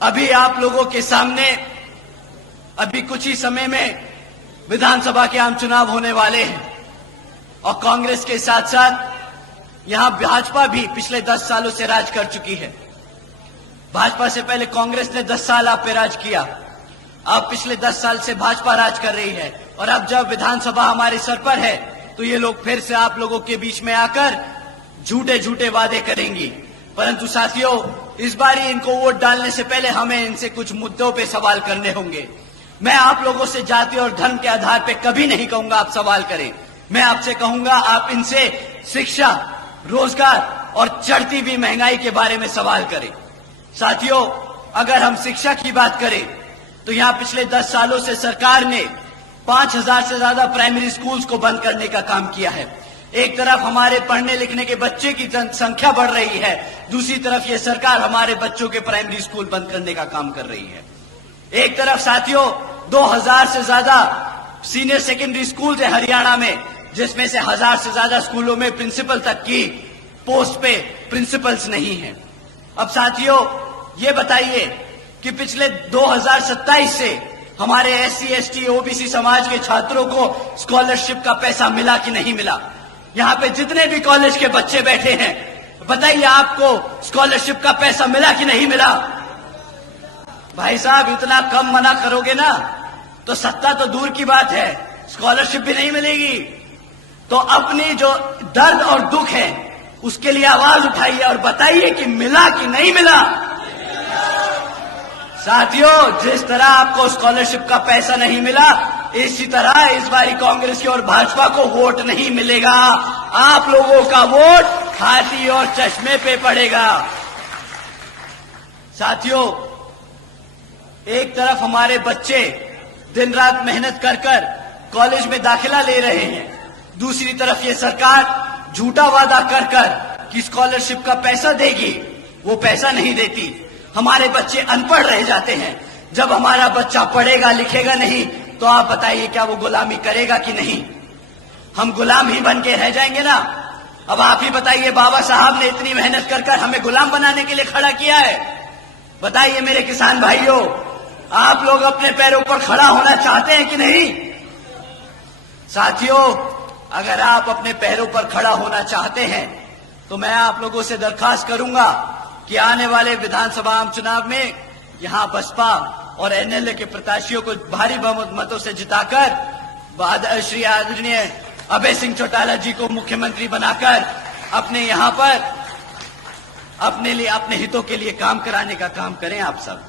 अभी आप लोगों के सामने अभी कुछ ही समय में विधानसभा के आम चुनाव होने वाले हैं और कांग्रेस के साथ साथ यहां भाजपा भी पिछले 10 सालों से राज कर चुकी है। भाजपा से पहले कांग्रेस ने 10 साल आप पे राज किया, अब पिछले 10 साल से भाजपा राज कर रही है और अब जब विधानसभा हमारे सर पर है तो ये लोग फिर से आप लोगों के बीच में आकर झूठे झूठे वादे करेंगी। परंतु साथियों, इस बार इनको वोट डालने से पहले हमें इनसे कुछ मुद्दों पे सवाल करने होंगे। मैं आप लोगों से जाति और धर्म के आधार पे कभी नहीं कहूंगा आप सवाल करें। मैं आपसे कहूंगा आप इनसे शिक्षा, रोजगार और चढ़ती हुई महंगाई के बारे में सवाल करें। साथियों, अगर हम शिक्षा की बात करें तो यहां पिछले 10 सालों से सरकार ने 5000 से ज्यादा प्राइमरी स्कूल्स को बंद करने का काम किया है। एक तरफ हमारे पढ़ने लिखने के बच्चे की संख्या बढ़ रही है, दूसरी तरफ ये सरकार हमारे बच्चों के प्राइमरी स्कूल बंद करने का काम कर रही है। एक तरफ साथियों 2000 से ज्यादा सीनियर सेकेंडरी स्कूल है हरियाणा में, जिसमें से 1000 से ज्यादा स्कूलों में प्रिंसिपल तक की पोस्ट पे प्रिंसिपल्स नहीं है। अब साथियों ये बताइए कि पिछले 2027 से हमारे SC, ST, OBC समाज के छात्रों को स्कॉलरशिप का पैसा मिला कि नहीं मिला? यहाँ पे जितने भी कॉलेज के बच्चे बैठे हैं, बताइए आपको स्कॉलरशिप का पैसा मिला कि नहीं मिला? भाई साहब, इतना कम मना करोगे ना तो सत्ता तो दूर की बात है, स्कॉलरशिप भी नहीं मिलेगी। तो अपनी जो दर्द और दुख है उसके लिए आवाज उठाइए और बताइए कि मिला कि नहीं मिला। साथियों, जिस तरह आपको स्कॉलरशिप का पैसा नहीं मिला, इसी तरह इस बारी कांग्रेस की और भाजपा को वोट नहीं मिलेगा। आप लोगों का वोट हाथी और चश्मे पे पड़ेगा। साथियों, एक तरफ हमारे बच्चे दिन रात मेहनत कर कर कॉलेज में दाखिला ले रहे हैं, दूसरी तरफ ये सरकार झूठा वादा कर कर कि स्कॉलरशिप का पैसा देगी, वो पैसा नहीं देती। हमारे बच्चे अनपढ़ रह जाते हैं। जब हमारा बच्चा पढ़ेगा लिखेगा नहीं तो आप बताइए क्या वो गुलामी करेगा कि नहीं? हम गुलाम ही बन के रह जाएंगे ना। अब आप ही बताइए, बाबा साहब ने इतनी मेहनत कर कर हमें गुलाम बनाने के लिए खड़ा किया है। बताइए मेरे किसान भाइयों, आप लोग अपने पैरों पर खड़ा होना चाहते हैं कि नहीं? साथियों, अगर आप अपने पैरों पर खड़ा होना चाहते हैं तो मैं आप लोगों से दरखास्त करूंगा कि आने वाले विधानसभा आम चुनाव में यहां बसपा और NLA के प्रत्याशियों को भारी बहुमतों से जिताकर श्री आदरणीय अभय सिंह चौटाला जी को मुख्यमंत्री बनाकर अपने यहां पर अपने हितों के लिए काम कराने का काम करें आप सब।